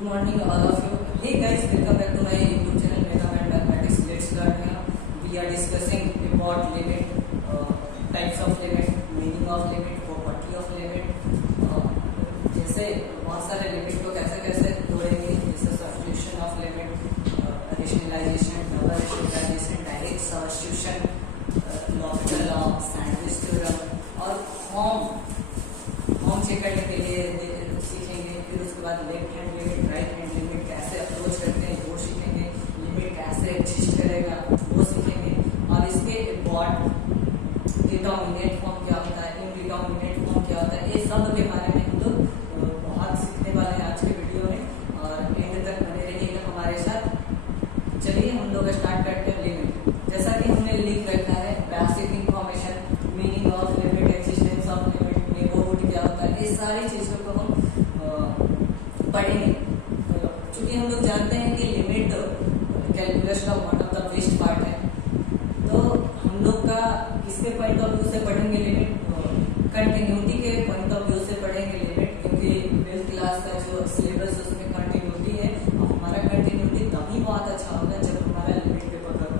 Good morning all of you. Hey guys, welcome back to my YouTube channel Mega Man Mathematics. Let's start here. We are discussing about limit, types of limit, meaning of limit, property of limit. जैसे बहुत सारे limit को कैसे कैसे जोड़ेंगे, जैसे substitution of limit, rationalization, double rationalization, direct substitution, L'Hopital law, sandwich theorem और form check करने के लिए सीखेंगे। फिर उसके बाद left hand limit, right hand limit कैसे अप्रोच करते हैं वो सीखेंगे। लिमिट कैसे एग्जिस्ट करेगा वो सीखेंगे। और इसके बाद डिटर्मिनेट फॉर्म क्या होता है, इनडिटर्मिनेट फॉर्म क्या होता है, ये सब के बारे में हम लोग बहुत सीखने वाले हैं आज के वीडियो में। और एंड तक बने रहिएगा हमारे साथ। चलिए हम लोग स्टार्ट करते हैं लिमिट। जैसा कि हमने लिख रखा है, basic information, meaning of limit, existence of limit, neighbourhood क्या होता है, ये सारी चीजों को हम पढ़ेंगे। चूंकि हम लोग जानते हैं कि लिमिट कैलकुलस का one of the best part है, तो हम लोग का किसके पॉइंट ऑफ व्यू से पढ़ेंगे लिमिट, कंटिन्यूटी के पॉइंट ऑफ व्यू से पढ़ेंगे लिमिट। क्योंकि 12th क्लास का जो सिलेबस है उसमें कंटिन्यूटी है, और हमारा कंटिन्यूटी तभी बहुत अच्छा होगा जब हमारा लिमिट पेपर करो।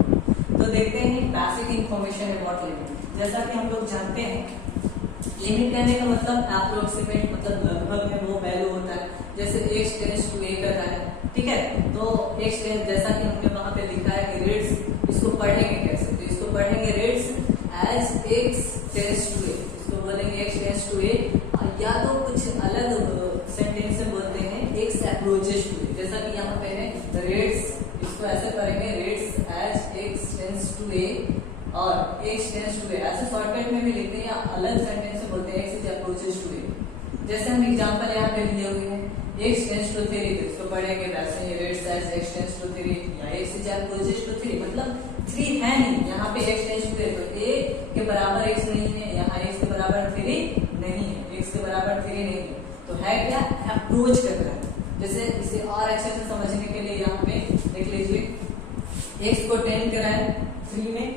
तो देखते हैं बेसिक इंफॉर्मेशन अबाउट लिमिट। जैसा कि हम लोग जानते हैं, लिमिट कहने का मतलब अप्रोक्सीमेट, मतलब लगभग में वो वैल्यू होता है। जैसे x टेंड्स टू a कर रहा है, ठीक है, तो x टेंड्स, जैसा कि हमने वहां पे लिखा है कि रेट्स, इसको पढ़ेंगे कैसे, तो इसको पढ़ेंगे rates as x tends to a, इसको बोलेंगे x टेंड्स टू a, या तो कुछ अलग सेंटेंस से बोलते हैं x अप्रोचेस टू a। जैसा कि यहाँ पे है रेट्स, इसको ऐसे करेंगे rates as x tends to a और x टेंड्स टू a, ऐसे शॉर्टकट में भी लिखते हैं, या अलग सेंटेंस से बोलते हैं x is approaches to a। जैसे हम एग्जांपल यहाँ पे लिए हुए हैं x टेंड्स टू 3, तो इसको पढ़ेंगे वैसे ही रेट्स एज x टेंड्स टू 3 या x इज अप्रोचेस टू 3, मतलब 3 है नहीं, यहाँ पे x टेंड्स टू 3, तो a के बराबर x नहीं है, यहाँ x के बराबर 3 नहीं है, x के बराबर 3 नहीं है, तो है क्या, अप्रोच कर रहा है। जैसे इसे और अच्छे से समझने के लिए यहाँ पे देख लीजिए, x को 10 करा है 3 में,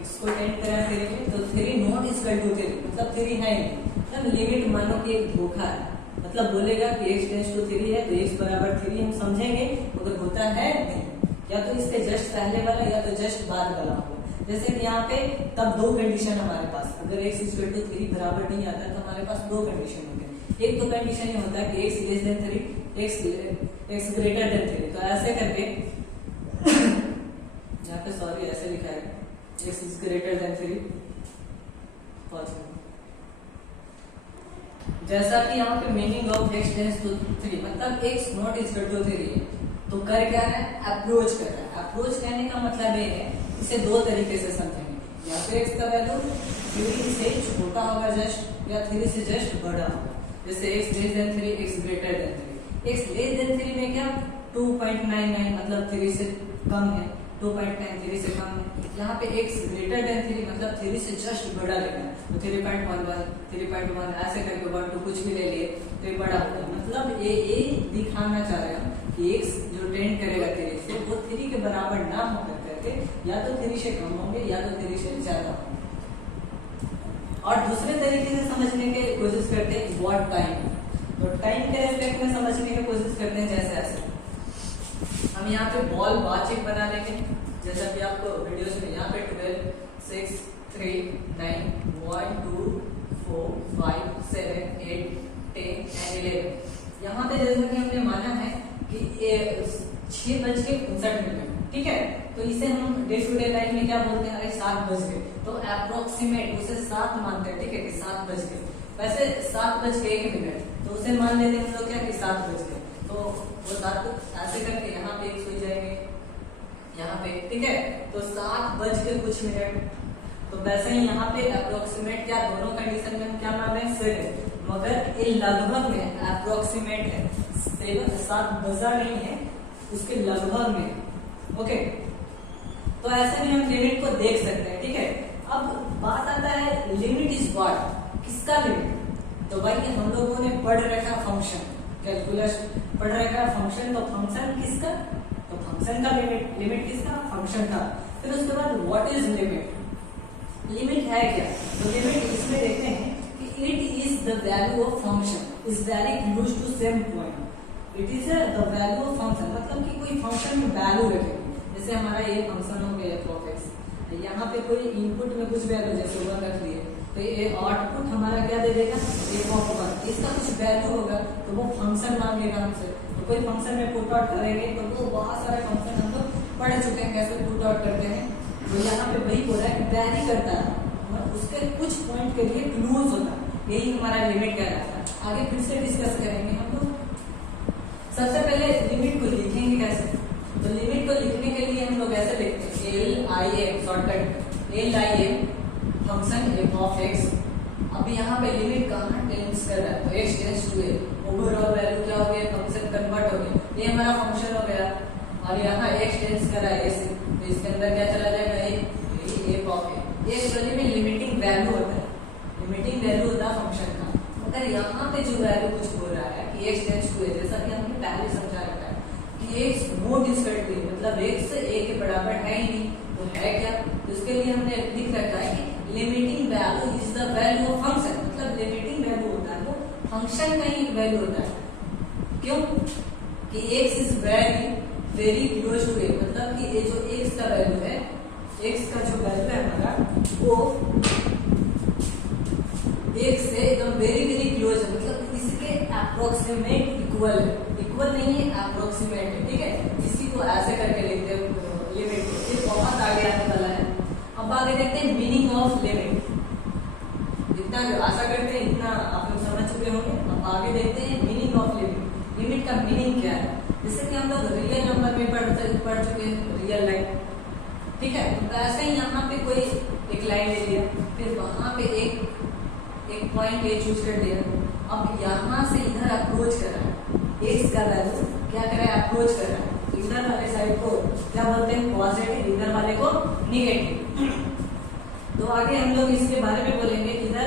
x को 10 करा है 3 में, तो 3 नॉट इक्वल टू 3, मतलब 3 है नहीं, मतलब लिमिट मानो कि एक धोखा है, मतलब बोलेगा कि x टेंड्स टू 3 है तो x बराबर 3 हम समझेंगे, अगर होता है नहीं, या तो इसके जस्ट पहले वाला या तो जस्ट बाद वाला होगा। जैसे कि यहाँ पे तब दो कंडीशन हमारे पास, अगर x इक्वल टू 3 बराबर नहीं आता है तो हमारे पास दो कंडीशन होते हैं। एक तो कंडीशन ये होता है कि x less than 3, x greater than 3, तो ऐसे करके यहाँ पे सॉरी ऐसे लिखा है x इज ग्रेटर देन 3। जैसा कि यहाँ पे meaning of x tends to 3, मतलब x नॉट इक्वल टू 3 है, तो कर क्या है, अप्रोच कर रहा है। अप्रोच कहने का मतलब ये है, इसे दो तरीके से समझेंगे, या तो x का वैल्यू 3 से छोटा होगा जस्ट, या 3 से जस्ट बड़ा होगा। जैसे x less than 3, x greater than 3। x less than 3 में क्या 2.99, मतलब 3 से कम है, 2.93 से कम है। यहाँ पे x ग्रेटर देन 3, मतलब 3 से जस्ट बड़ा लेना है, तो 3.11, 3.1 ऐसे करके 1 2 कुछ भी ले लिए तो ये बड़ा होगा। मतलब ये दिखाना चाह रहे हैं कि x जो टेंड करेगा 3 से, वो 3 के बराबर ना होकर करके या तो 3 से कम होंगे या तो 3 से ज्यादा होंगे। और दूसरे तरीके से समझने की कोशिश करते हैं व्हाट टाइम, तो टाइम के रेस्पेक्ट में समझने की कोशिश करते हैं। जैसे ऐसे हम यहाँ पे बॉल वाचिक बना लेंगे, जैसा कि आपको वीडियोस में यहाँ पे 12 6 3 9 1 2 4 5 7 8 10 एंड 11। यहाँ पे जैसा कि हमने माना है कि 6:59, ठीक है, तो इसे हम डे टू डे लाइफ में क्या बोलते हैं, अरे 7 बज गए, तो अप्रोक्सीमेट उसे 7 मानते हैं, ठीक है, कि 7 बज गए। वैसे 7:01, तो उसे मान लेते हैं हम लोग क्या कि 7 बज गए, तो वो 7 ऐसे करके यहाँ पे एक सो जाएंगे यहाँ पे, ठीक है, तो 7 बज के कुछ मिनट। तो वैसे ही यहाँ पे अप्रोक्सीमेट क्या, दोनों कंडीशन में हम क्या मान रहे हैं 7, मगर ये लगभग में अप्रोक्सीमेट है, 7 बजा नहीं है, उसके लगभग में। ओके, तो ऐसे में हम लिमिट को देख सकते हैं, ठीक है। अब बात आता है लिमिट इज व्हाट, किसका लिमिट, तो भाई हम लोगों ने पढ़ रखा फंक्शन, कैलकुलस पढ़ रखा फंक्शन, तो फंक्शन किसका, तो फंक्शन का लिमिट, लिमिट किसका, फंक्शन का। फिर उसके बाद व्हाट इज लिमिट, लिमिट है क्या, तो लिमिट इसमें देखते हैं कि it is the value of function is very close to same point, it is the value of function, मतलब कि कोई फंक्शन में वैल्यू रखेगी। जैसे हमारा ये फंक्शन हो गया f ऑफ x, यहाँ पे कोई इनपुट में कुछ वैल्यू जैसे 1 रख लिए, तो ये आउटपुट हमारा क्या दे देगा, f ऑफ 1, इसका कुछ वैल्यू होगा तो वो फंक्शन मांगेगा हमसे। तो कोई फंक्शन में पुट आउट करेंगे तो वो बहुत सारे फंक्शन हम लोग पढ़ चुके हैं कैसे पुट आउट करते हैं। तो यहाँ पे वही हो रहा है कि वैरी करता है और उसके कुछ पॉइंट के लिए क्लोज होता है, यही हमारा लिमिट कहलाता है। आगे फिर से डिस्कस करेंगे हम लोग। सबसे पहले लिमिट को लिखेंगे कैसे, तो लिमिट को लिखने के लिए हम लोग ऐसे लिखते हैं LIM, shortcut LIM function f of x। अब यहाँ पे लिमिट कहाँ टेंस कर रहा है, तो x tends to a, overall value क्या हो गया, फंक्शन कन्वर्ट हो गया, ये हमारा फंक्शन हो गया। और यहाँ x टेंस कर रहा है a से, तो इसके अंदर क्या चला जाएगा f ऑफ a। ये एक्चुअली में लिमिटिंग वैल्यू होता है, लिमिटिंग वैल्यू होता है फंक्शन का। मगर यहाँ पे जो वैल्यू कुछ बोल रहा है कि x टेंस टू a, जैसा कि हमने पहले समझा रखा है कि x नॉट डिस्कर्टिव, मतलब x a के बराबर है ही नहीं, तो है क्या, तो इसके लिए हमने लिख रखा है कि limiting value is the value of function, मतलब लिमिटिंग वैल्यू होता है वो फंक्शन का ही वैल्यू होता है। क्यों कि x is very close to a, मतलब कि ये जो x का वैल्यू है, x का जो वैल्यू है हमारा वो x से एकदम वेरी क्लोज है, मतलब इसके अप्रोक्सीमेट इक्वल है, इक्वल नहीं है अप्रोक्सीमेट है, ठीक है। इसी को ऐसे करके लिखते हैं लिमिट को, ये बहुत आगे आने वाला है। अब आगे देखते हैं मीनिंग ऑफ लिमिट। इतना आशा करते हैं इतना आप लोग समझ चुके होंगे। अब आगे देखते हैं मीनिंग ऑफ लिमिट। लिमिट का मीनिंग क्या है, जैसे कि हम लोग रियल नंबर में पढ़ चुके हैं, रियल लाइन, ठीक है। तो ऐसे ही यहाँ पे कोई एक लाइन ले लिया, फिर वहां पे एक पॉइंट ए चूज कर दिया। अब यहाँ से इधर अप्रोच कर रहा है, एक्स का वैल्यू क्या कर रहा है, अप्रोच कर रहा है। तो इधर वाले साइड को क्या बोलते हैं, पॉजिटिव, इधर वाले को निगेटिव। तो आगे हम लोग इसके बारे में बोलेंगे, इधर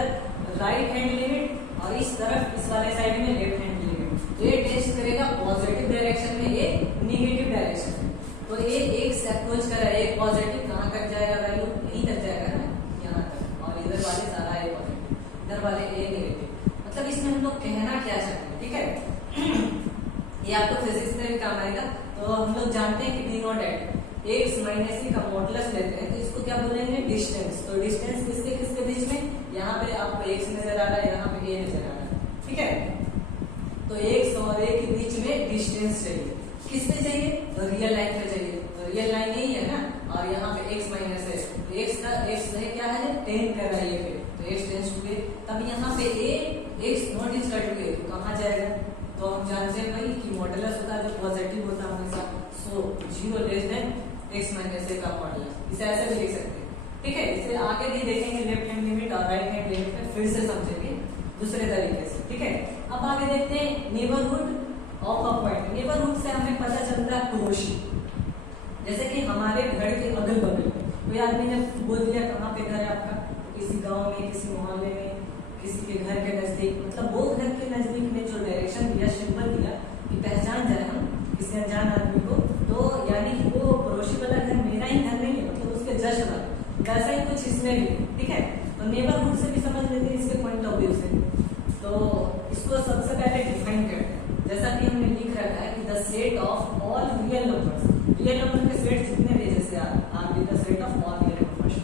राइट हैंड लिमिट और इस तरफ इस वाले साइड में लेफ्ट हैंड लिमिट। तो ये टेस्ट करेगा पॉजिटिव डायरेक्शन में, ये निगेटिव डायरेक्शन में। तो ये एक से अप्रोच कर रहा है, एक पॉजिटिव, कहाँ तक जाएगा वैल्यू, यहीं तक जाएगा ना, यहाँ तक। और इधर वाले सारा ए पॉजिटिव, इधर वाले ए नेगेटिव। मतलब इसमें हम लोग कहना क्या चाहते हैं, ठीक है। ये आपको फिजिक्स में भी काम आएगा। तो हम लोग जानते हैं कि D naught at X minus C का मॉडुलस लेते हैं, तो इसको क्या बोलेंगे, डिस्टेंस। तो डिस्टेंस किसके किसके बीच में, यहाँ पे आपको एक्स नजर आ रहा है, यहाँ पे ए नजर आ रहा है, ठीक है। तो एक्स और ए के बीच में डिस्टेंस चाहिए, किस पे चाहिए, तो रियल लाइन पे चाहिए। तो रियल लाइन यही है ना, और यहाँ पे एक्स माइनस है, तो एक्स का एक्स है क्या है, टेन कर रहा है ये, तो एक्स टेंस टू ए। तब यहाँ पे A X naught is cut to A, तो कहाँ जाएगा, तो हम जानते हैं भाई कि मॉडुलस होता है जो पॉजिटिव होता है हमेशा। सो 0 लेस देन एक्स माइनस ए का मॉडुलस, इसे ऐसे भी लिख सकते हैं, ठीक है। इसे आगे भी देखेंगे लेफ्ट हैंड लिमिट और राइट हैंड लिमिट में, फिर से समझेंगे दूसरे तरीके से, ठीक है। अब आगे देखते हैं neighbourhood of a point. Neighbourhood से हमें पता चलता है पड़ोसी, जैसे कि हमारे घर के अगल बगल में कोई आदमी ने बोल दिया कहाँ पे घर है आपका, किसी गांव में, किसी मोहल्ले में, किसी के घर के नजदीक, मतलब वो घर के नजदीक में जो डायरेक्शन दिया, सिंबल दिया कि पहचान जाए हम किसी अनजान आदमी को, तो यानी कि वो पड़ोसी वाला घर मेरा ही घर नहीं है, मतलब उसके जस्ट वाला, वैसा ही कुछ इसमें भी, ठीक है। तो नेबरहुड से भी समझ लेते हैं इसके पॉइंट ऑफ व्यू से। तो इसको सबसे पहले डिफाइन करते हैं, जैसा कि हमने लिख रखा है कि the set of all real numbers, real number के सेट जितने भी, जैसे R be the set of all real numbers.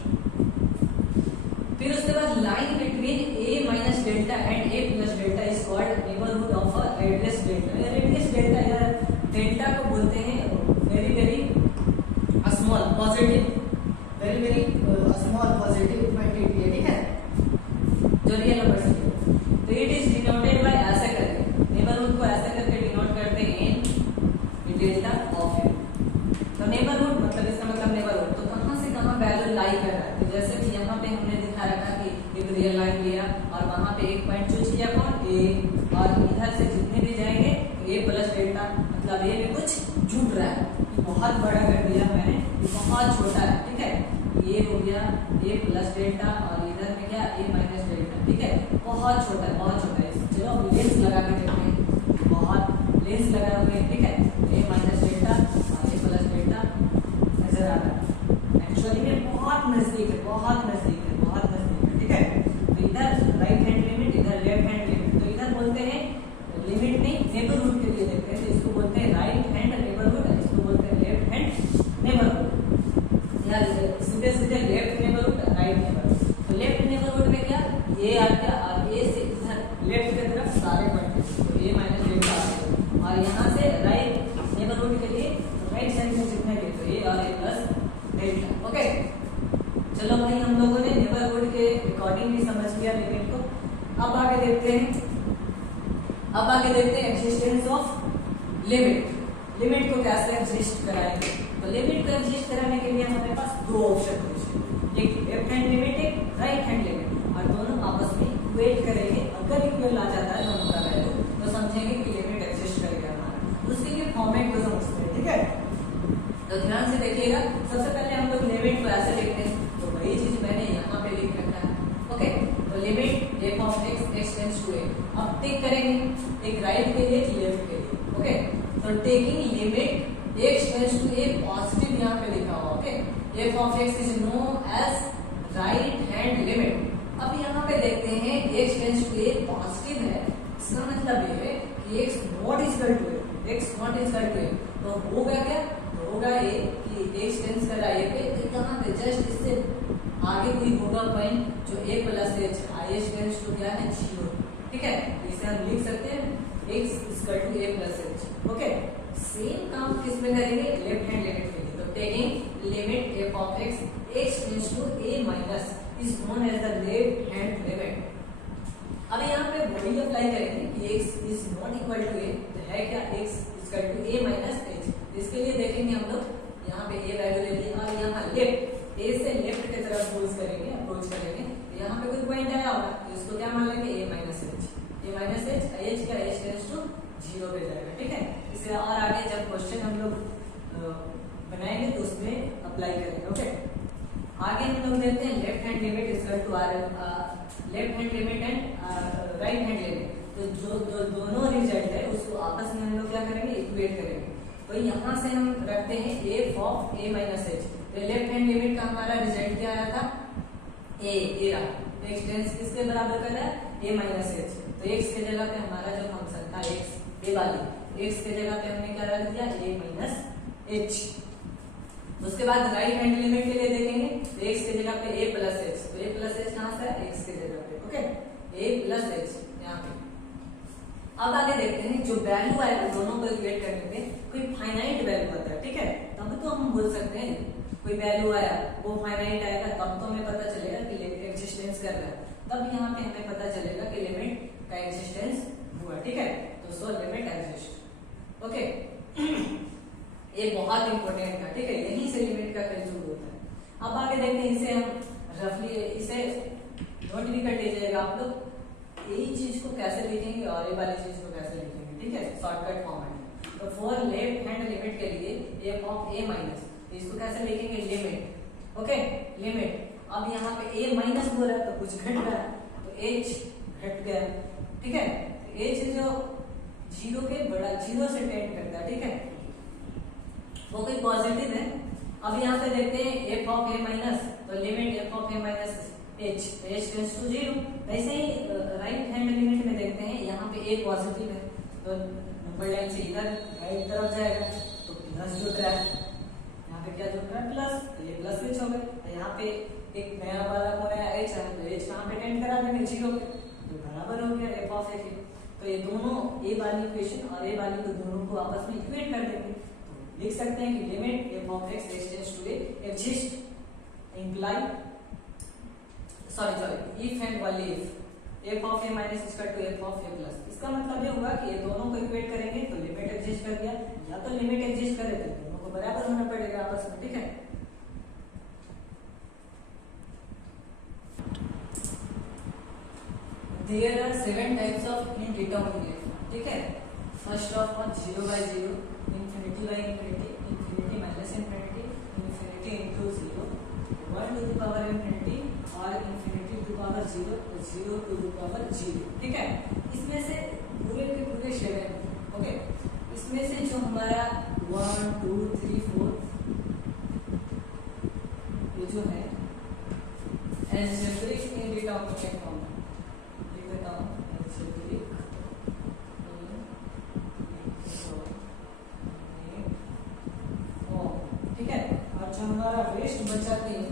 फिर उसके बाद line between A minus delta and A plus delta is called neighbourhood of a radius delta. Radius delta या delta को बोलते हैं very small positive, very small positive quantity है, ठीक है, जो रियल नंबर से। तो इट इज डिनोटेड बाय ऐसे करके, नेबरहुड को ऐसे करके डिनोट करते हैं इन डेल्टा ऑफ ए। तो नेबरहुड मतलब इसका मतलब नेबरहुड, तो कहाँ से कहाँ वैल्यू लाई कर रहा है। तो जैसे कि यहाँ पे हमने दिखा रखा कि एक रियल लाइन लिया और वहां पे एक पॉइंट चूज किया, कौन, ए, और इधर से जितने भी जाएंगे ए प्लस डेल्टा, मतलब ए में कुछ जुड़ रहा है, बहुत बड़ा कर दिया मैंने, बहुत छोटा है, ठीक है। ये हो गया ए प्लस डेल्टा और इधर में क्या, ए माइनस डेल्टा, ठीक है, बहुत छोटा है, बहुत छोटा है। चलो लेंस लगा के देखते हैं, बहुत लेंस लगा हुए हैं, ठीक है। ए माइनस डेल्टा और ए प्लस डेल्टा नजर आ रहा है, एक्चुअली में बहुत नजदीक है, बहुत नजदीक है, बहुत नजदीक है, ठीक है। तो इधर राइट हैंड लिमिट, इधर लेफ्ट हैंड लिमिट। तो इधर बोलते हैं लिमिट नहीं, नेबरहुड के लिए देखते हैं, तो इसको और यहाँ से राइट नेबरहुड के लिए राइट साइड में जितने भी तो ए और ए प्लस डेल्टा। ओके, चलो भाई हम लोगों ने नेबरहुड के अकॉर्डिंग भी समझ लिया लिमिट को। अब आगे देखते हैं एग्जिस्टेंस ऑफ लिमिट। लिमिट को कैसे एग्जिस्ट कराएंगे? तो लिमिट को एग्जिस्ट कराने के लिए हमारे पास दो ऑप्शन होंगे, एक लेफ्ट हैंड लिमिट, एक राइट हैंड लिमिट, और दोनों आपस में इक्वेट करेंगे। अगर इक्वल आ जाता है दोनों का वैल्यू तो समझेंगे कि लिमिट एग्जिस्ट करेगा हमारा। उसके लिए फॉर्मेट को समझते हैं, ठीक है? तो ध्यान से देखिएगा, सबसे पहले हम लोग लिमिट को ऐसे लिखते हैं, तो वही चीज मैंने यहाँ पे लिख रखा है। ओके, तो limit f of x tends to a। अब टेक करेंगे एक राइट के लिए, एक लेफ्ट के लिए। ओके, तो taking limit x tends to a positive यहाँ पे लिखा हुआ। Okay, f of x is known as right hand limit. अब यहाँ पे देखते हैं x tends to a positive है, इसका मतलब ये है कि x not equal to a, तो होगा क्या? तो होगा ये कि x टेंड्स कर रहा है a पे, तो यहाँ पे जस्ट इससे आगे कोई होगा पॉइंट जो a plus h, i tends to क्या है 0, ठीक है? इसे हम लिख सकते हैं x equal to a plus h। Okay, same काम किस में करेंगे? लेफ्ट हैंड लिमिट के लिए। तो taking limit f of x tends to a minus is known as the left hand limit. अब यहाँ पे वही अप्लाई करेंगे कि x is not equal to a, तो है क्या? x equal to a minus h। इसके लिए देखेंगे हम लोग यहाँ पे a वैल्यू ले ली और यहाँ लेफ्ट a से लेफ्ट की तरफ अप्रोच करेंगे। तो यहाँ पे कोई पॉइंट आया होगा तो इसको क्या मान लेंगे? a माइनस h, h का h टेंड्स टू 0 पे जाएगा, ठीक है? इसे और आगे जब क्वेश्चन हम लोग बनाएंगे तो उसमें अप्लाई करेंगे। ओके, आगे हम लोग देखते हैं left hand limit equal to left hand limit and right hand limit. तो जो दोनों रिजल्ट है उसको आपस में हम लोग क्या करेंगे? इक्वेट करेंगे। तो यहाँ से हम रखते हैं f of a minus h। तो लेफ्ट हैंड लिमिट का हमारा रिजल्ट क्या आया था? a रहा। x टेंड्स किसके बराबर कर रहा है? a minus h। तो x के जगह पे हमारा जो फंक्शन था x a वाली, x के जगह पे हमने क्या रख दिया? a minus h। उसके बाद राइट हैंड लिमिट के लिए देखेंगे तो x के जगह पे a प्लस h। तो a प्लस h कहाँ से है? x के जगह पे। ओके, a प्लस h यहाँ पे। अब आगे देखते हैं जो वैल्यू आएगा दोनों को इक्वेट करने पे कोई फाइनाइट वैल्यू आता है, ठीक है? तब तो हम बोल सकते हैं कोई वैल्यू आया वो फाइनाइट आएगा, तब तो हमें पता चलेगा कि एग्जिस्टेंस कर रहा है, तब यहाँ पे हमें पता चलेगा कि लिमिट का एग्जिस्टेंस हुआ, ठीक है? तो सो लिमिट एग्जिस्ट। ओके, ये बहुत इंपॉर्टेंट है, ठीक है? यहीं से लिमिट का कंज्यूम होता है। अब आगे देखते हैं, इसे हम रफली इसे नोट भी कर लीजिएगा आप लोग, यही चीज को कैसे लिखेंगे और ये वाली चीज को कैसे लिखेंगे, ठीक है? शॉर्टकट फॉर्मेट में। तो फॉर लेफ्ट हैंड लिमिट के लिए f of a माइनस, इसको कैसे लिखेंगे? लिमिट। Okay, limit. अब यहाँ पे a माइनस बोला तो कुछ घट रहा है, तो h घट गया, ठीक है? h जो 0 के बड़ा 0 से टेंड करता है, ठीक है? वो कोई पॉजिटिव है। अब यहाँ पे देखते हैं f of a माइनस, तो limit f of a minus h tends to 0। वैसे ही राइट हैंड लिमिट में देखते हैं, यहाँ पे a पॉजिटिव है तो नंबर लाइन से इधर राइट तरफ जाएगा तो प्लस जुड़ रहा है, यहाँ पे क्या जुड़ रहा है? प्लस, तो ये प्लस h हो गया। यहाँ पे एक नया वाला हो रहा है h है, तो h कहाँ पे टेंड करा देंगे? 0 पे, तो बराबर हो गया f of a के। तो ये दोनों a वाली इक्वेशन और a वाली को दोनों को आपस में इक्वेट कर देंगे, तो लिख सकते हैं कि limit f of x tends to a exist imply if and only if f of a minus is equal to f of a plus। इसका मतलब ये हुआ कि ये दोनों को इक्वेट करेंगे तो लिमिट एग्जिस्ट कर गया, या तो लिमिट एग्जिस्ट करे तो दोनों को बराबर होना पड़ेगा आपस में, ठीक है? There are 7 types of indeterminate, ठीक है? First of all 0/0, infinity/infinity, infinity minus infinity, infinity into 0, 1 to the power infinity और infinity to the power 0, 0 to the power 0, ठीक है? इसमें से पूरे के पूरे 7, ओके? इसमें से जो हमारा 1 2 3 4 ये जो है algebraic indeterminate फॉर्म है, लिख देता हूँ algebraic फॉर्म, ठीक है? और जो हमारा रेस्ट बचा 3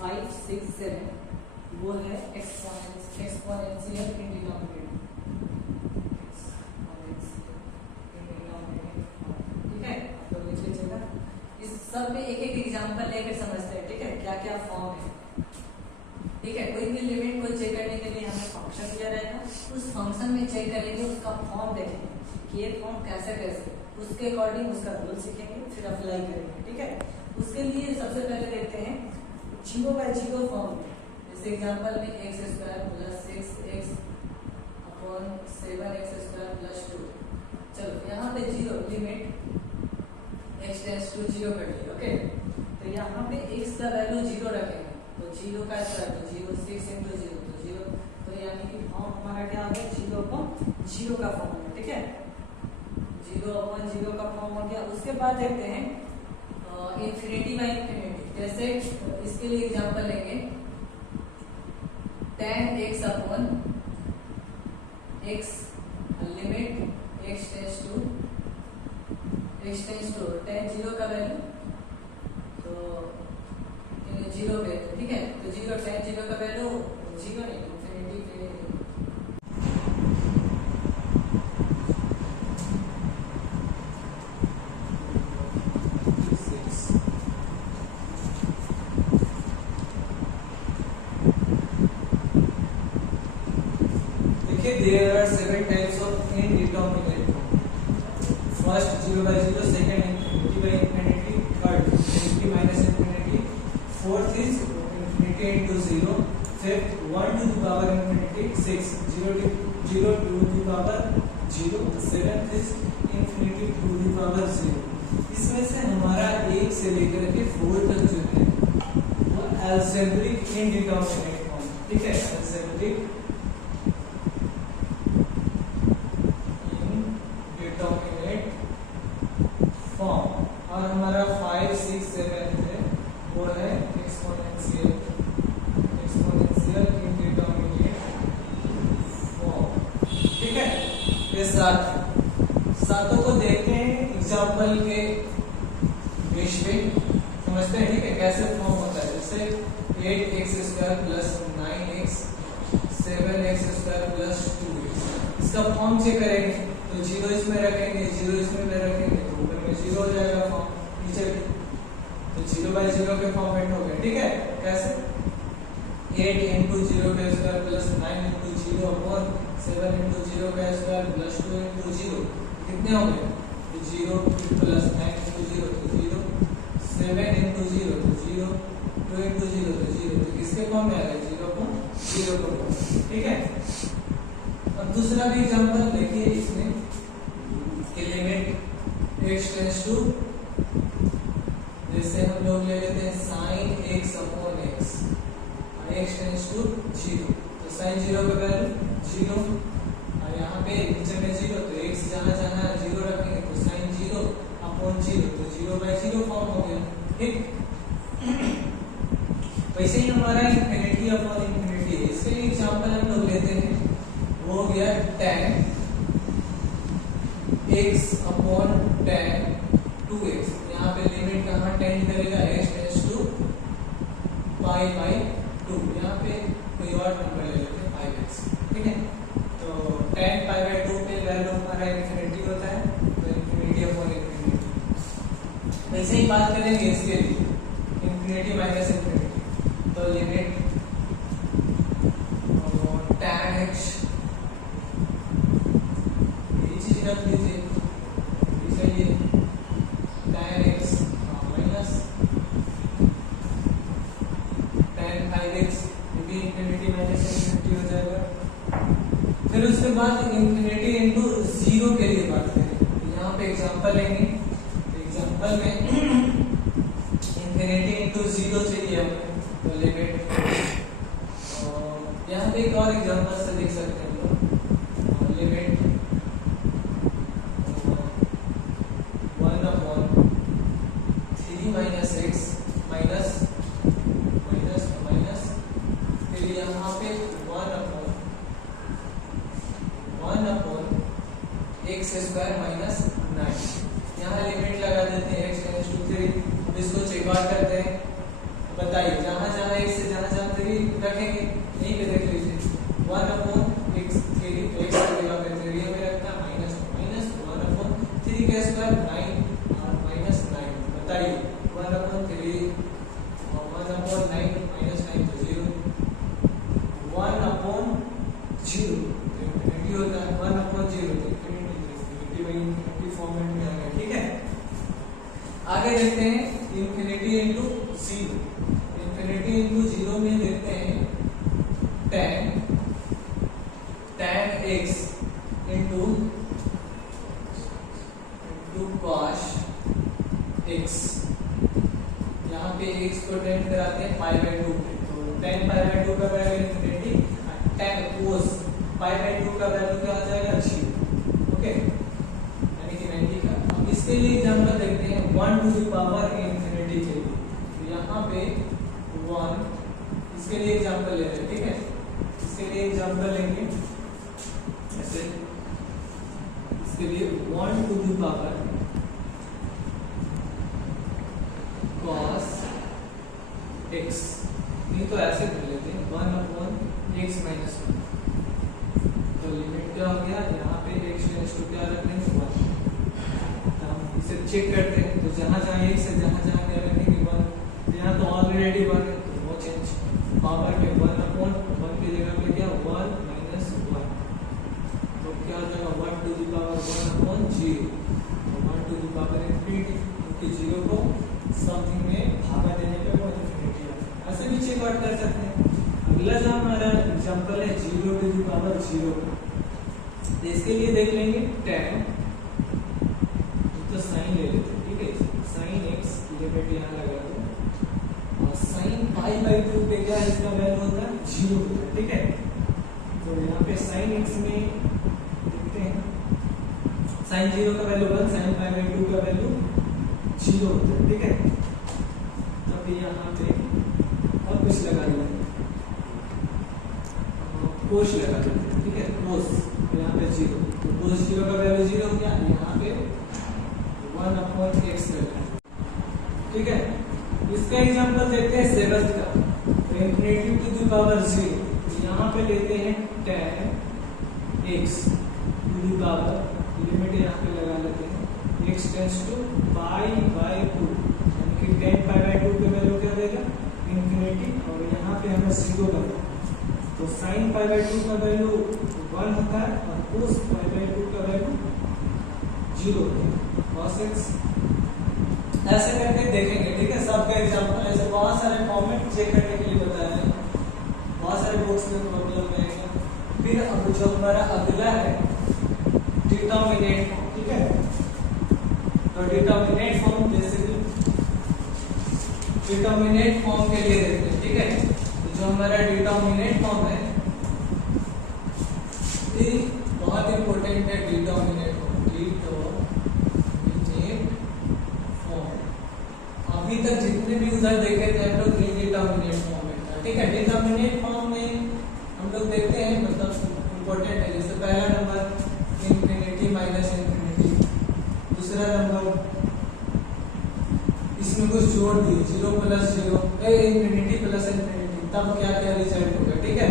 5 6 7 वो है एक्सपोनेंशियल इंडिटरमिनेट अभी एक एक एग्जांपल लेकर समझते हैं, ठीक है, क्या क्या फॉर्म है। ठीक है, कोई भी लिमिट को चेक करने के लिए हमें फंक्शन दिया रहेगा, उस फंक्शन में चेक करेंगे, उसका फॉर्म देखेंगे कि ये फॉर्म कैसे कैसे, उसके अकॉर्डिंग उसका रूल सीखेंगे, फिर अप्लाई करेंगे। ठीक है, उसके लिए सबसे पहले देखते हैं 0 बाय 0 फॉर्म। जैसे एग्जांपल में x square plus 6x upon 7x square plus 2। चलो यहाँ पे 0 लिमिट x टेंड्स टू 0 कर ली। ओके, तो यहाँ पे x का वैल्यू 0 रखेंगे, तो 0 का स्क्वायर तो 0, 6 into 0 तो 0, तो यानी कि फॉर्म हमारा क्या हो गया, 0/0 का फॉर्म है। ठीक है, 0/0 का फॉर्म हो गया। उसके बाद देखते हैं इन्फिनिटी बाय इन्फिनिटी। जैसे इसके लिए एग्जांपल लेंगे tan x upon x limit x tends to tan 0 का वैल्यू तो 0 पे, ठीक है, तो 0 tan 0 का वैल्यू 0 नहीं, इन्फिनिटी पे। There are 7 types of indeterminate form. First 0 by 0, second infinity by infinity, third infinity minus infinity, fourth is infinity into 0, fifth 1 to the power infinity, sixth 0 to the power 0, seventh is infinity to the power 0. इसमें से हमारा 1 से लेकर के 4 तक जो है वो algebraic indeterminate form। ठीक है, algebraic फॉर्म। और हमारा 5, 6, 7 है वो है एक्सपोनेंशियल इंडिटरमिनेट फॉर्म। ठीक है, ये सातों को देखते हैं एग्जांपल के बेस पे, समझते हैं। ठीक है, कैसे फॉर्म होता है। जैसे 8x square plus 9x 7x square plus 2x, इसका फॉर्म चेक करेंगे तो 0 इसमें रखेंगे, 0 इसमें रखेंगे तो ऊपर में 0 हो जाएगा फॉर्म, नीचे तो 0 बाय 0 के फॉर्मेट हो गए। ठीक है, कैसे 8 into 0 का square plus 9 into 0 upon 7 into 0 का स्क्वायर प्लस 2 into 0, कितने हो गए, तो 0 प्लस 9 into 0 तो 0, 7 into 0 तो 0, 2 into 0 तो 0, तो किसके फॉर्म में आ गए, 0 को। ठीक है, अब दूसरा भी एग्जांपल देखिए, इसमें लिमिट x टेंड्स टू, जैसे हम लोग ले लेते हैं sin x upon x, x tends to 0, तो sin 0 का वैल्यू 0, और यहाँ पे नीचे में 0, तो x जहाँ जहाँ 0 रखेंगे तो sin 0 अपॉन 0, तो 0 बाय 0 फॉर्म हो गया। ठीक, वैसे ही हमारा इन्फिनिटी अपॉन इन्फिनिटी है। इसके लिए एग्जांपल हम लोग लेते हैं, वो हो गया tan x upon tan 2x। यहाँ पे लिमिट कहाँ टेंड करेगा, x tends to pi by 2, यहाँ पे कोई और नंबर ले लेते हैं 5x। ठीक है, तो tan पाई बाय 2 पे वैल्यू हमारा इन्फिनिटी होता है, तो इन्फिनिटी अपॉन इन्फिनिटी। वैसे ही बात करेंगे इसके लिए इन्फिनिटी माइनस इन्फिनिटी, तो लिमिट tan x, ये चीज रख लीजिए, ये tan x minus tan 5x, ये भी इन्फिनिटी माइनस इन्फिनिटी हो जाएगा। फिर उसके बाद इन्फिनिटी इनटू 0 के लिए बात करें, यहाँ पे एग्जांपल लेंगे, एग्जांपल में इन्फिनिटी इनटू 0 चाहिए हमें, तो लिमिट, यहाँ पे एक और एग्जांपल से देख सकते हैं लोग, limit 1 upon 3 minus x minus minus minus, फिर यहाँ पे 1 अपॉन x स्क्वायर माइनस 9, यहाँ लिमिट लगा देते हैं x टेंड्स टू 3। अब इसको चेक आउट करते हैं, बताइए जहाँ जहाँ x से जहाँ जहाँ 3 रखेंगे, यहीं पे देख लीजिए 1 अपॉन x 3, x की जगह पे 3 हमें रखना, माइनस माइनस 1 अपॉन 3 का स्क्वायर 9 और माइनस 9, बताइए 1 अपॉन इंफिनिटी होता है 1/0 इंफिनिटी फॉर्मेट में आ गया। ठीक है, आगे देखते हैं इंफिनिटी इंटू 0। इंफिनिटी इंटू 0 में देखते हैं tan x into cos x। यहाँ पे x को टेंड कराते हैं π/2 पे, तो tan π/2 का वैल्यू इंफिनिटी, tan cos π/2 का वैल्यू क्या आ जाएगा 0। ओके, यानी कि 90 का। अब इसके लिए एग्जांपल देखते हैं 1 टू द पावर इंफिनिटी के लिए। तो यहाँ पे 1, इसके लिए एग्जांपल ले रहे हैं। ठीक है, इसके लिए एग्जांपल लेंगे ऐसे, इसके लिए 1 to the power cos x, नहीं तो ऐसे कर लेते हैं 1/x माइनस 1। तो लिमिट क्या हो गया, यहाँ पे x टेंड्स टू क्या रख रहे हैं 1। हम इसे चेक करते हैं, तो जहाँ जहाँ x है जहाँ जहाँ क्या रखेंगे 1। यहाँ तो ऑलरेडी 1 है तो नो चेंज, पावर में 1/1 की जगह पे क्या 1 माइनस 1, तो क्या हो जाएगा 1 to the power 1/0, 1 to the power infinity, क्योंकि 0 को समथिंग में भागा देने पे वो इंफिनिटी है। ऐसे भी चेक आउट कर सकते हैं। अगला जो हमारा एग्जांपल है 0 टू द पावर 0, तो इसके लिए देख लेंगे tan, तो साइन ले लेते हैं। ठीक है, sin x लिमिट यहाँ लगा दो, और sin π/2 पे क्या इसका वैल्यू होता है 0 होता है। ठीक है, तो यहाँ पे sin x में देखते हैं sin 0 का वैल्यू 1, sin π/2 का वैल्यू 0 होता है। ठीक है, तब यहाँ पे और कुछ लगा देंगे, कोश लगा देते हैं। ठीक है, कोस यहाँ पे 0, तो कोस 0 का वैल्यू 0 हो गया, यहाँ पे 1/x लगा। ठीक है, इसका एग्जांपल देखते हैं 7th का, तो इंफिनिटी टू द पावर 0, तो यहाँ पे लेते हैं tan x to the power, limit यहाँ पे लगा लेते हैं x टेंड्स टू π/2, यानी कि tan π/2 पे वैल्यू क्या देगा इंफिनिटी, और यहाँ पे हमें 0 लगा, तो sin π/2 का वैल्यू 1 होता है और cos π/2 का वैल्यू 0 होता है। cos x ऐसे करके देखेंगे। ठीक है, सबका एग्जांपल ऐसे बहुत सारे फॉर्मेट चेक करने के लिए बताया है, बहुत सारे बुक्स में प्रॉब्लम रहेगा। फिर अब जो हमारा अगला है डिटरमिनेट। ठीक है, तो डिटरमिनेट फॉर्म, जैसे कि डिटरमिनेट फॉर्म के लिए देखते हैं। ठीक है, तो जो हमारा डिटरमिनेट फॉर्म है ये बहुत इंपॉर्टेंट है। डिटरमिनेट फॉर्म अभी तक जितने भी उधर देखे थे हम लोग ये डिटरमिनेट फॉर्म है। ठीक है, डिटरमिनेट फॉर्म में हम लोग देखते हैं, मतलब इंपॉर्टेंट है। जैसे पहला नंबर इंफिनिटी माइनस इंफिनिटी, दूसरा नंबर इसमें कुछ जोड़ दिए 0 + 0 इंफिनिटी प्लस इंफिनिटी, तब क्या क्या रिजल्ट होगा। ठीक है,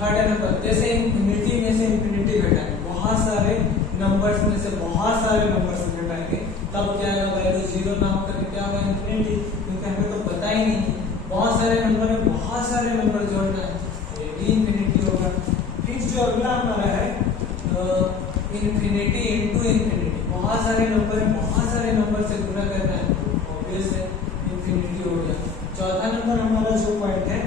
थर्ड नंबर जैसे इंफिनिटी में से इंफिनिटी घटाएंगे, बहुत सारे नंबर्स में से बहुत सारे नंबर्स घटाएंगे, तब क्या वैल्यू 0 ना होकर क्या होगा इंफिनिटी, क्योंकि हमें तो पता ही नहीं है बहुत सारे नंबर में बहुत सारे नंबर जोड़ना है, ये भी इंफिनिटी होगा। फिर जो अगला हमारा है इंफिनिटी इंटू इंफिनिटी, बहुत सारे नंबर में बहुत सारे नंबर से गुणा करना है, ऑब्वियस है इंफिनिटी हो गया। चौथा नंबर हमारा जो पॉइंट है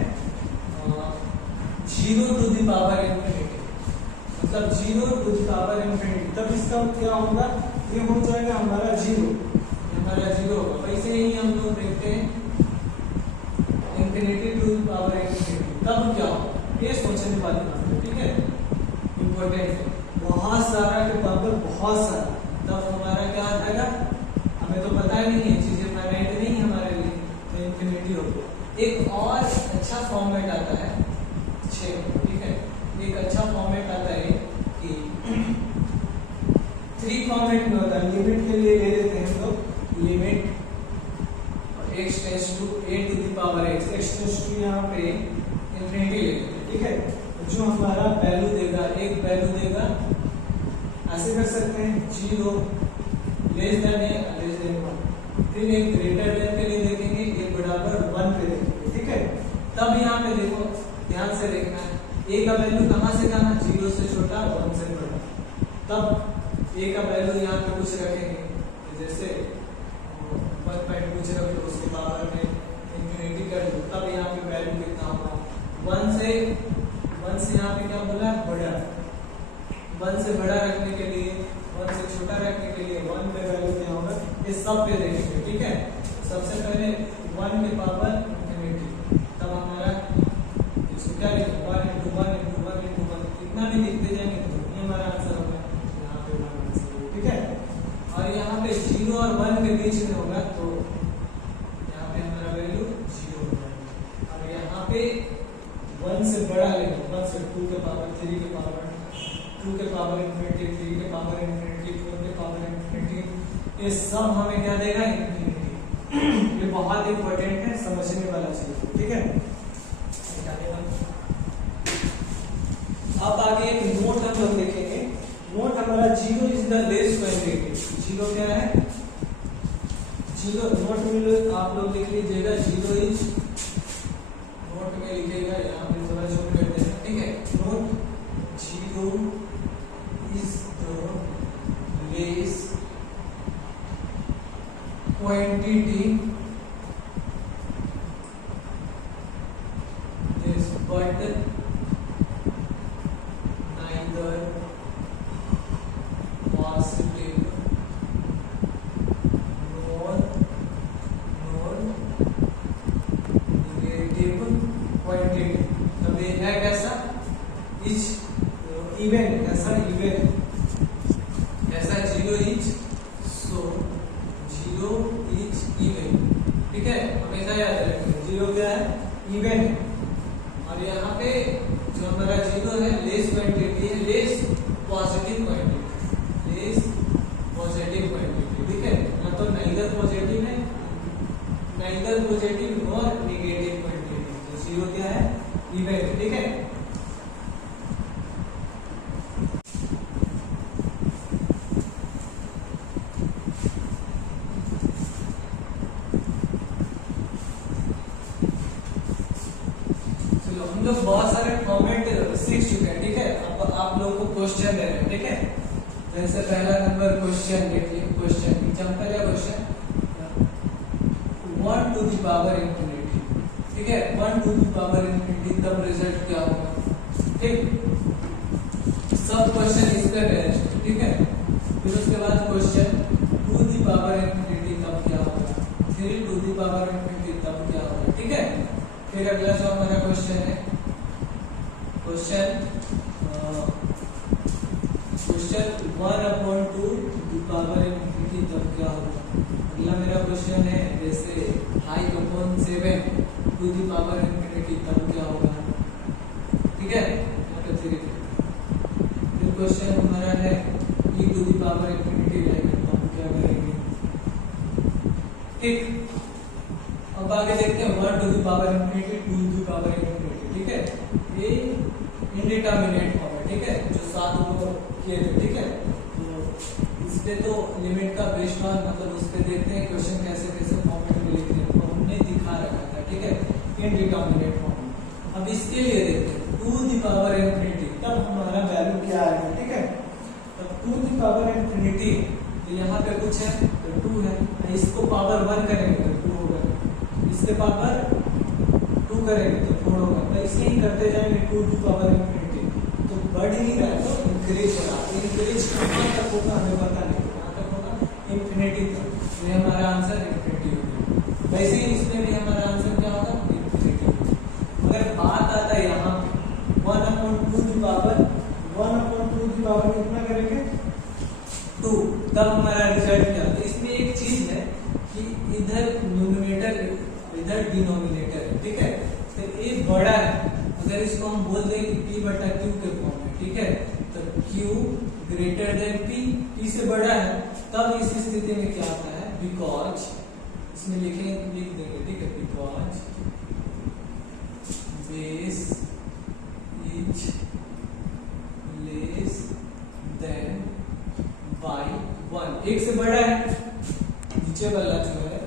0 टू द पावर इंफिनिटी, मतलब 0 टू द पावर इंफिनिटी, तब इसका क्या होगा, ये हो जाएगा हमारा 0, हमारा 0 होगा। वैसे ही हम लोग देखते हैं infinity to the power infinity, तब क्या होगा, ये सोचने वाली बात है। ठीक है, इंपॉर्टेंट है, बहुत सारा के पावर बहुत सारा, तब हमारा क्या आ जाएगा, हमें तो पता ही नहीं है, चीजें फाइनाइट नहीं हमारे लिए, तो इंफिनिटी हो गया। एक और अच्छा फॉर्मेट आता है 6। ठीक है, एक अच्छा फॉर्मेट आता है कि 3 फॉर्मेट में होता है। लिमिट के लिए ले लेते हैं हम लोग limit x tends to a to the power x, x tends to यहाँ पे इंफिनिटी ले लेते हैं। ठीक है, जो हमारा वैल्यू देगा, एक वैल्यू देगा, ऐसे कर सकते हैं 0 less than a less than 1, फिर एक ग्रेटर देन के लिए देखेंगे, ये बराबर 1 पे देखेंगे। ठीक है, तब यहाँ पे देखो, ध्यान से देखना है, ए का वैल्यू कहाँ से कहाँ, 0 से छोटा 1 से बड़ा, तब ए का वैल्यू यहाँ पे कुछ रखेंगे, जैसे 1 कुछ रख लो, उसके पावर में इंफिनिटी कर दो, तब यहाँ पे वैल्यू कितना होगा, 1 से यहाँ पे क्या बोला, बड़ा, 1 से बड़ा रखने के लिए, 1 से छोटा रखने के लिए 1 पे वैल्यू क्या होगा, ये सब पे देखेंगे, ठीक है। सबसे पहले 1 के पावर इंफिनिटी, तब हमारा इसको क्या लिखेंगे, 1 into 1 into 1 into 1, कितना भी लिखते जाएंगे तो ये हमारा आंसर होगा, यहाँ पे हमारा आंसर होगा, ठीक है। और यहाँ पे 0 और 1 के बीच में होगा तो यहाँ पे हमारा वैल्यू 0 होगा, और यहाँ पे 1 से बड़ा लेंगे, 1 से 2 के पावर 3 के पावर 2 के पावर इंफिनिटी, 3 के पावर इंफिनिटी, 4 के पावर इंफिनिटी, ये सब हमें क्या देगा, इंफिनिटी। ये बहुत इंपॉर्टेंट है, समझने वाला चीज, ठीक है। अब आगे एक नोट हम लोग देखेंगे, नोट हमारा 0 इज द लेस्ट क्वांटिटी, 0 क्या है, 0 नोट में आप लोग लिख लीजिएगा, 0 इज, नोट में लिखिएगा, यहाँ पे थोड़ा जोड़ करते हैं, ठीक है। Note 0 is the least quantity is but neither positive nor negative quantity। तब ये है कैसा, इज इवन, ऐसा इवन, ऐसा 0 इज, सो 0 इज इवन, ठीक है, हमेशा याद रखेंगे 0 क्या है, इवन। और यहाँ पे जो हमारा 0 है लेस क्वांटिटी है, less positive quantity, less positive quantity, ठीक है, ना तो नाइदर पॉजिटिव है, नाइदर पॉजिटिव और नेगेटिव क्वांटिटी, तो 0 क्या है, इवन, ठीक है। हम लोग बहुत सारे फॉर्मेट सीख चुके हैं, ठीक है। अब आप लोगों को क्वेश्चन दे रहे हैं, ठीक है। जैसे पहला नंबर क्वेश्चन देखिए, क्वेश्चन एग्जांपल या question 1 to the power infinity, ठीक है, 1 to the power infinity, तब रिजल्ट क्या होगा, ठीक। सब क्वेश्चन इस पे बेस्ड, ठीक है। फिर उसके बाद क्वेश्चन 2 the power infinity, तब क्या होगा, 3 to the power infinity, तब क्या होगा, ठीक है। फिर अगला जो हमारा क्वेश्चन है, क्वेश्चन 1/2 the power infinity, तब क्या होगा। अगला मेरा क्वेश्चन है जैसे 5/7 to the power infinity, तब क्या होगा, ठीक है। फिर क्वेश्चन हमारा है e to the power infinity रहेगा, तब क्या करेंगे, ठीक। अब आगे देखते हैं 1 to the power infinity, 2 to the power infinity, ठीक है। ये इंडिटरमिनेट फॉर्म है, ठीक है, जो 7 को किए थे, ठीक है। तो इस पे तो लिमिट का बेस्ड ऑन, मतलब उस पे देखते हैं क्वेश्चन कैसे कैसे फॉर्मेट में लिखते हैं, तो हमने दिखा रखा था, ठीक है, इंडिटरमिनेट फॉर्म। अब इसके लिए देखते हैं 2 to the power infinity, तब हमारा वैल्यू क्या आएगा, ठीक है। तब 2 to the power infinity, तो यहाँ पे कुछ है तो 2 है, इसको पावर 1 करेंगे तो 2 होगा, इसके पावर 2 करेंगे तो 4 होगा, तो इसे ही करते जाएंगे 2 to the power infinity, तो बढ़ ही रहा है तो इंक्रीज हो रहा है, इंक्रीज कहाँ तक होगा हमें पता नहीं, कहाँ तक होगा, इंफिनिटी तक, तो ये हमारा आंसर इंफिनिटी होगा। वैसे ही इसमें भी हमारा आंसर क्या होगा, इंफिनिटी होगा। अगर बात आता है यहाँ पे 1/2 to the power, 1/2 to the power कितना करेंगे, 2, तब हमारा रिजल्ट क्या, तो इसमें एक चीज है कि इधर न्यूमरेटर इधर डिनोमिनेटर, ठीक है। तो ये बड़ा है, अगर इसको हम बोल दें कि p/q के फॉर्म में, ठीक है, तो q ग्रेटर देन p से बड़ा है, तब इस स्थिति में क्या आता है, बिकॉज, इसमें लिख देंगे, ठीक है, because base is less than by 1, एक से बड़ा है, नीचे वाला जो है,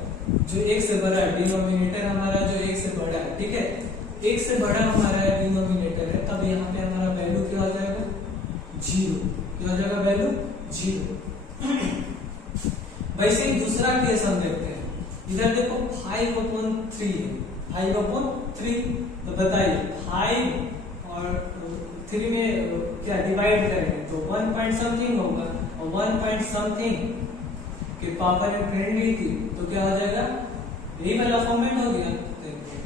जो एक से बड़ा है, डिनोमिनेटर हमारा जो एक से बड़ा है, ठीक है, एक से बड़ा हमारा डिनोमिनेटर है, तब तब यहाँ पे हमारा वैल्यू क्या हो जाएगा 0, क्या हो जाएगा वैल्यू 0। वैसे ही दूसरा केस हम देखते हैं, इधर देखो 5/3 है, 5/3, तो बताइए 5 और 3 में क्या डिवाइड करेंगे तो 1 पॉइंट समथिंग होगा, और 1 पॉइंट समथिंग के पावर इनफिनिटी थी तो क्या हो जाएगा, यही वाला फॉर्मेट हो गया,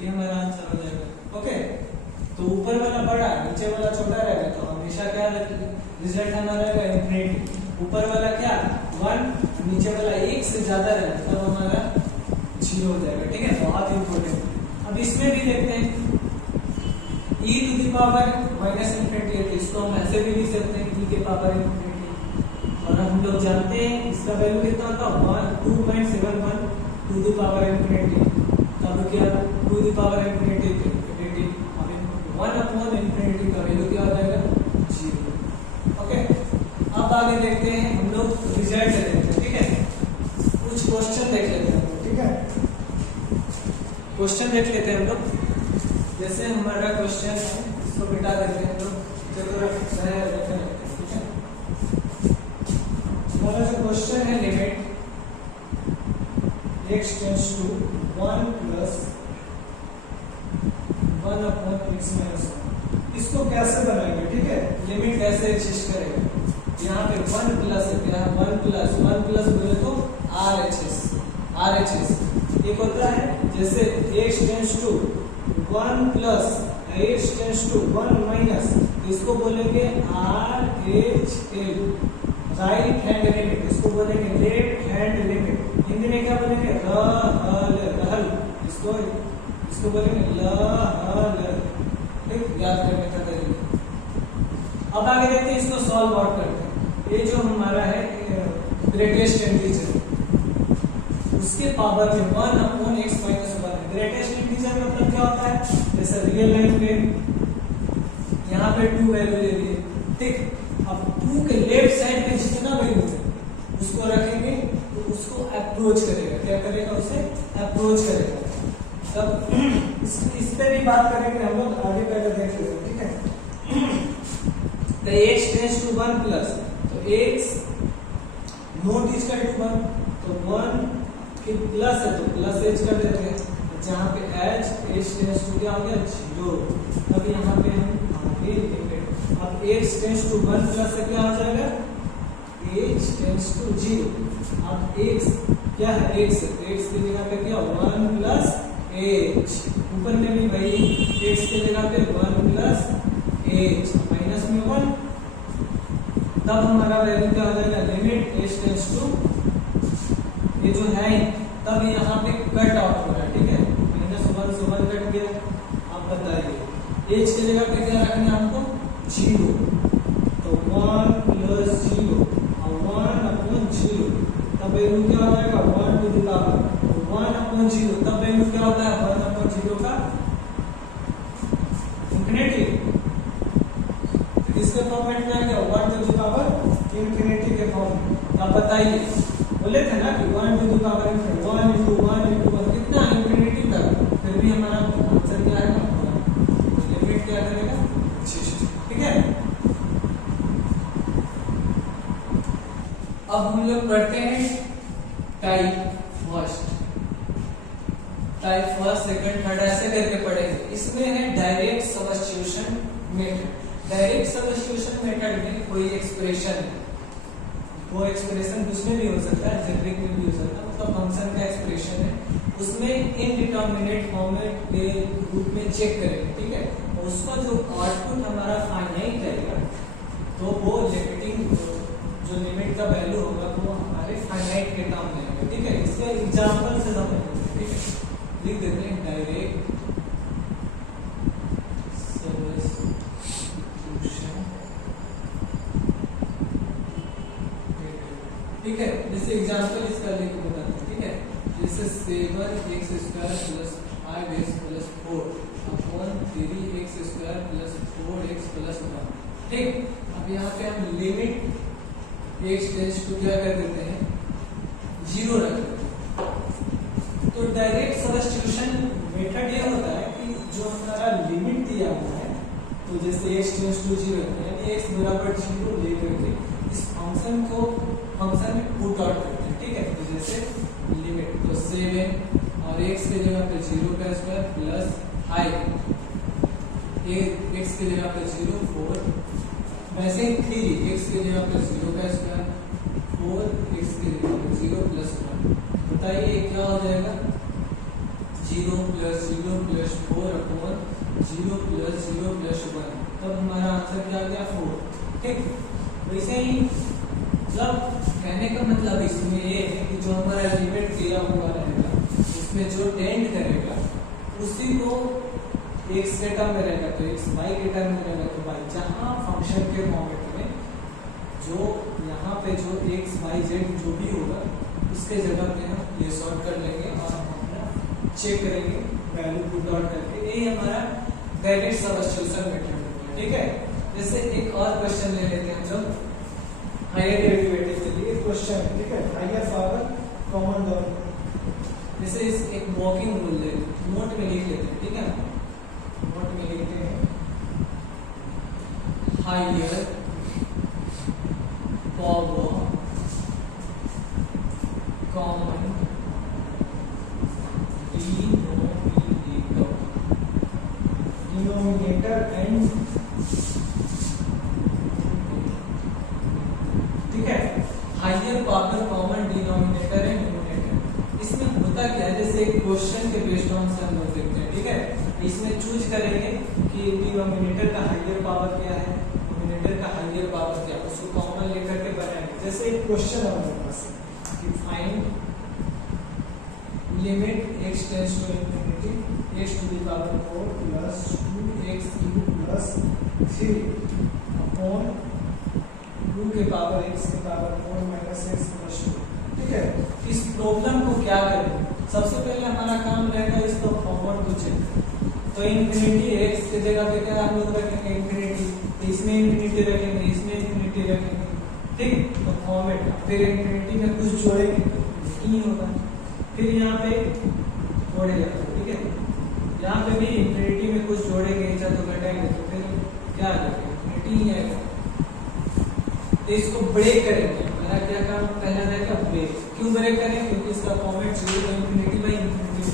ये हमारा आंसर हो जाएगा। ओके, तो ऊपर वाला बड़ा नीचे वाला छोटा रहेगा, तो हमेशा क्या रिजल्ट हमारा रहेगा इनफिनिटी, ऊपर वाला क्या 1, नीचे वाला 1 से ज्यादा रहेगा तब तो हमारा 0 हो जाएगा। ठीक है, बहुत इंपॉर्टेंट। अब इसमें भी देखते हैं e to the power minus infinity है, तो इसको हम ऐसे भी लिख सकते हैं e के पावर इनफिनिटी, और हम लोग जानते हैं इसका वैल्यू कितना होता है 2.71 टू द पावर इनफिनिटी, तब क्या 2 द पावर इनफिनिटी 1/इनफिनिटी का वैल्यू क्या हो जाएगा 0। ओके, अब आगे देखते हैं हम लोग रिजल्ट देखते हैं। ठीक है, कुछ क्वेश्चन देख लेते हैं। ठीक है, क्वेश्चन देख लेते हैं हम लोग। जैसे हमारा क्वेश्चन है, इसको मिटा देते हैं हम लोग, ठीक है। हमारा जो क्वेश्चन है limit x tends to 1 + 1/x-1, इसको कैसे बनाएंगे? ठीक है, लिमिट कैसे एग्जिस्ट करेगा, यहाँ पे 1 प्लस है, क्या 1 प्लस बोले तो RHS एक होता है, जैसे x tends to 1 plus x tends to 1 minus, इसको बोलेंगे RHL, राइट हैंड लिमिट, इसको बोलेंगे लेफ्ट हैंड लिमिट, हिंदी में क्या बोलेंगे रहल, इसको बोलेंगे लहल। ठीक, याद करने का तरीका। अब आगे देखते हैं, इसको सॉल्व आउट करते हैं। ये जो हमारा है ग्रेटेस्ट इंटीजर, उसके पावर में 1/x-1 है। ग्रेटेस्ट इंटीजर मतलब क्या होता है, जैसे रियल लाइन पे यहाँ पे 2 वैल्यू ले लिए, ठीक, अब 2 के लेफ्ट साइड में जितना वैल्यू है उसको रखेंगे तो उसको अप्रोच करेगा, क्या करेगा, उसे अप्रोच करेगा। तब इस पे भी बात करेंगे हम लोग, आगे पहले देख लेते हैं। ठीक है, तो x टेंड्स टू 1 प्लस, तो x naught is equal to 1, तो 1 के प्लस है तो प्लस h कर देते हैं, जहां पे h टेंड्स टू क्या हो गया 0। अब यहाँ पे हम आगे लिखेंगे, अब x टेंड्स टू 1 प्लस से क्या हो जाएगा h टेंड्स टू 0। अब x क्या है, x की जगह पे क्या 1 प्लस h, ऊपर में भी भाई x की जगह पे 1 प्लस h माइनस में 1, तब हमारा वैल्यू क्या हो जाएगा, लिमिट h टेंड्स टू, ये जो है तब यहाँ पे कट आउट हो रहा है। ठीक है, -1 से 1 कट गया। अब बताइए h की जगह पे क्या रखना है हमको 0, तो 1 + 0 और 1/0, तब वैल्यू क्या हो जाएगा 1 टू द पावर 1/0, तब वैल्यू क्या होता है 1/0 का इनफिनिटी। इसके फॉर्मेट में आ गया 1 टू द पावर इनफिनिटी के फॉर्म में। अब बताइए, बोले थे ना कि 1 टू द पावर इनफिनिटी 1 × 1 × 1 कितना इनफिनिटी तक, फिर भी हमारा आंसर क्या आएगा, लिमिट क्या करेगा 6। ठीक है, अब हम लोग पढ़ते हैं टाइप फर्स्ट सेकंड थर्ड ऐसे करके पढ़ेंगे। इसमें है direct substitution method. Direct substitution method में कोई एक्सप्रेशन है, वो एक्सप्रेशन कुछ में भी हो सकता है, जेनेरिक में भी हो सकता है, मतलब फंक्शन का एक्सप्रेशन है, उसमें इनडिटरमिनेट फॉर्मेट के रूप में चेक करेंगे। ठीक है, उसका जो आउटपुट हमारा फाइनाइट रहेगा, तो वो लिमिटिंग जो लिमिट का वैल्यू होगा वो हमारे फाइनाइट के नाम में आएगा। ठीक है, इसका एग्जांपल से समझेंगे। ठीक है, लिख देते हैं डायरेक्ट सब्स्टिट्यूशन। ठीक है, जैसे एग्जांपल इसका लिख देता हूं। ठीक है, जैसे 7x² + 5x + 4 upon 3x² + 4x + 1। ठीक, अब यहाँ पे हम लिमिट x टेंड्स टू क्या कर देते हैं 0 रख देते हैं। तो डायरेक्ट सब्स्टिट्यूशन मेथड ये होता है कि जो हमारा लिमिट दिया हुआ है तो जैसे x टेंड्स टू 0 यानी x बराबर 0 लेकर के इस फंक्शन को फंक्शन में पुट आउट करते हैं, ठीक है। तो जैसे लिमिट तो 7 और x के जगह पे 0 का स्क्वायर प्लस i x के जगह पे 0 4 वैसे ही 3 x के जगह पे 0 का स्क्वायर 4 x के जगह पे 0 प्लस 1। बताइए क्या हो जाएगा 0 plus 0 plus 4 upon 0 plus 0 plus 1, तब हमारा आंसर क्या आ गया 4, ठीक। वैसे ही जब कहने का मतलब इसमें ये है कि जो हमारा लिमिट दिया हुआ रहेगा उसमें जो टेंड करेगा उसी को x के टर्म में रहेगा तो x y के टर्म में रहेगा तो y, जहाँ फंक्शन के फॉर्मेट में जो यहाँ पे जो x y z जो भी होगा उसके जगह पे हम ये सॉल्व कर लेंगे और हम अपना चेक करेंगे वैल्यू पुट आउट करके। ये हमारा डायरेक्ट सब्स्टिट्यूशन मेथड है, ठीक है। जैसे एक और क्वेश्चन ले लेते हैं जब हायर डेरिवेटिव के लिए क्वेश्चन है, ठीक है। हायर पावर कॉमन डॉट जैसे इस एक वॉकिंग रूल ले नोट में लिख लेते हैं, ठीक है। नोट में लिखते हैं higher power common denominator and, ठीक है। Higher power common denominator and numerator, इसमें होता क्या है जैसे एक क्वेश्चन के बेस्ड ऑन से हम लोग देखते हैं, ठीक है। इसमें चूज करेंगे कि डिनोमिनेटर का हायर पावर क्या है, न्यूमरेटर का हायर पावर क्या है, उसको कॉमन लेकर के बनाएंगे। जैसे एक क्वेश्चन हमारे पास कि find limit x tends to infinity x to the power 4 plus 2x cube plus 3 upon 2 के पावर x के पावर 4 माइनस x प्लस 2, ठीक है। इस प्रॉब्लम को क्या करें, सबसे पहले हमारा काम रहेगा इसको फॉर्मेट को चेक करें। तो इंफिनिटी x की जगह पे क्या हम लोग रखेंगे इंफिनिटी, इसमें इंफिनिटी रखेंगे, इसमें इंफिनिटी रखेंगे, ठीक। तो फॉर्मेट फिर इंफिनिटी में कुछ जोड़ेंगे नहीं होगा, फिर यहाँ पे जोड़ेगा, ठीक है। यहाँ पे भी इंफिनिटी में कुछ जोड़ेंगे या तो घटाएंगे तो फिर क्या आ जाएगा इंफिनिटी ही आएगा। तो इसको ब्रेक करेंगे, मेरा क्या काम पहला रहेगा ब्रेक। क्यों ब्रेक करें, क्योंकि इसका फॉर्मेट 0 इंफिनिटी बाई इंफिनिटी।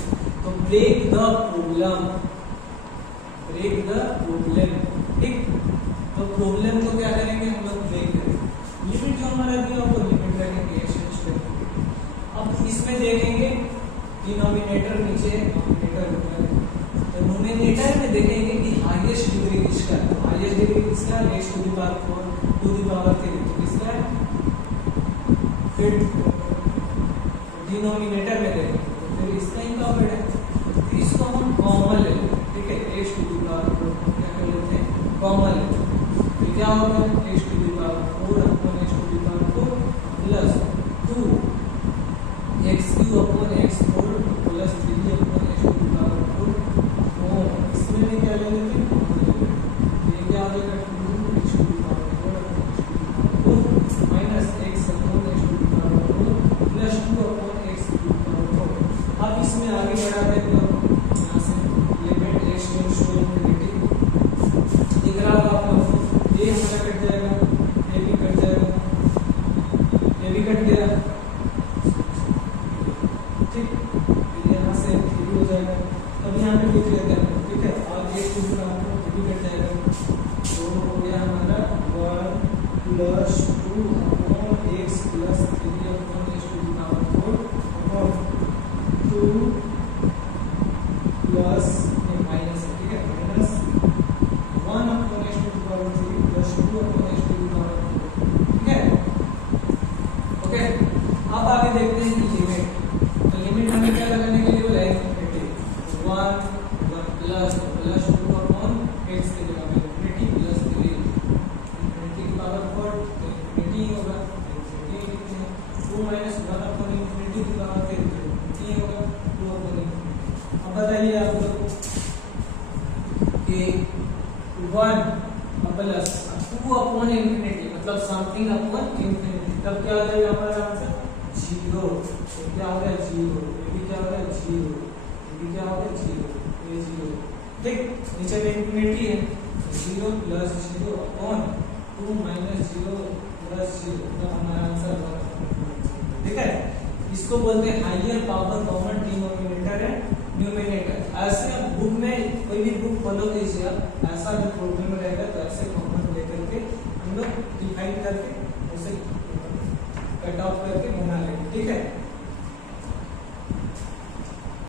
तो break the problem, break the problem, ठीक। तो प्रॉब्लम को क्या करेंगे हम लोग ब्रेक करेंगे। लिमिट जो हमारा दिया वो लिमिट रखेंगे एक्सचेंज करेंगे। अब इसमें देखेंगे डिनोमिनेटर नीचे नोमिनेटर ऊपर, तो नोमिनेटर में देखेंगे कि हाईएस्ट डिग्री किसका है, तो हाईएस्ट डिग्री किसका है x to the power 4 to the power 3 तो किसका है। फिर डिनोमिनेटर में देखेंगे तो फिर इसका ही पावर है, फिर इसको हम कॉमन ले लेते हैं, ठीक है। x टू द पावर 4 क्या कर लेते हैं कॉमन लेते हैं, फिर क्या होगा x to the power 4 upon x to the power 4 plus 2 x cube upon x 4 plus 3 upon x to the power 4 और इसमें भी क्या ले लेते हैं ये क्या हो जाएगा 2 x to the power 4 minus x upon x to the power 4 plus 2 upon x to the power 4। अब इसमें आगे बढ़ाते हैं तो यहाँ से limit x tends to infinity दिख रहा होगा आपको, ये हमारा कट जाएगा, ये भी कट जाएगा, ये भी कट गया, ठीक। यहाँ से शुरू हो जाएगा, अब यहाँ पे लिख लेते हैं, ठीक है। और एक टू का भी कट जाएगा, तो हो गया हमारा 1 plus 2 upon x plus 3 upon x to the power 4 और 2 प्लस माइनस, ठीक है, minus 1 upon x to the power 3 plus 2 upon x to the power 4, ठीक है। ओके, अब आगे देखते हैं कि लिमिट, लिमिट हमें क्या लगाने के लिए बोला है इंफिनिटी 1 प्लस 2 अपॉन x के जगह पे इंफिनिटी प्लस 3 इंफिनिटी की पावर 4 तो इंफिनिटी होगा, इंफिनिटी 2 माइनस 1 अपॉन इंफिनिटी की पावर 3 इंफिनिटी होगा 2 अपॉन इंफिनिटी। अब बताइए आप लोग कि 1 प्लस 2 अपॉन इंफिनिटी मतलब समथिंग अपॉन इंफिनिटी, तब क्या हो जाएगा हमारा आंसर 0। तो क्या हो गया 0, ये भी क्या हो गया 0, ये भी क्या हो गया 0, ये 0, ठीक, नीचे में इंफिनिटी है, 0 प्लस 0 अपॉन 2 माइनस 0 प्लस 0, तो हमारा आंसर होगा। ठीक है, इसको बोलते हैं हायर पावर कॉमन डिनोमिनेटर है न्यूमिनेटर। ऐसे आप बुक में कोई भी बुक फॉलो कीजिए, आप ऐसा अगर प्रॉब्लम रहेगा तो ऐसे कॉमन लेकर के हम लोग डिफाइन करके उसे कट ऑफ करके बना लेंगे। ठीक है।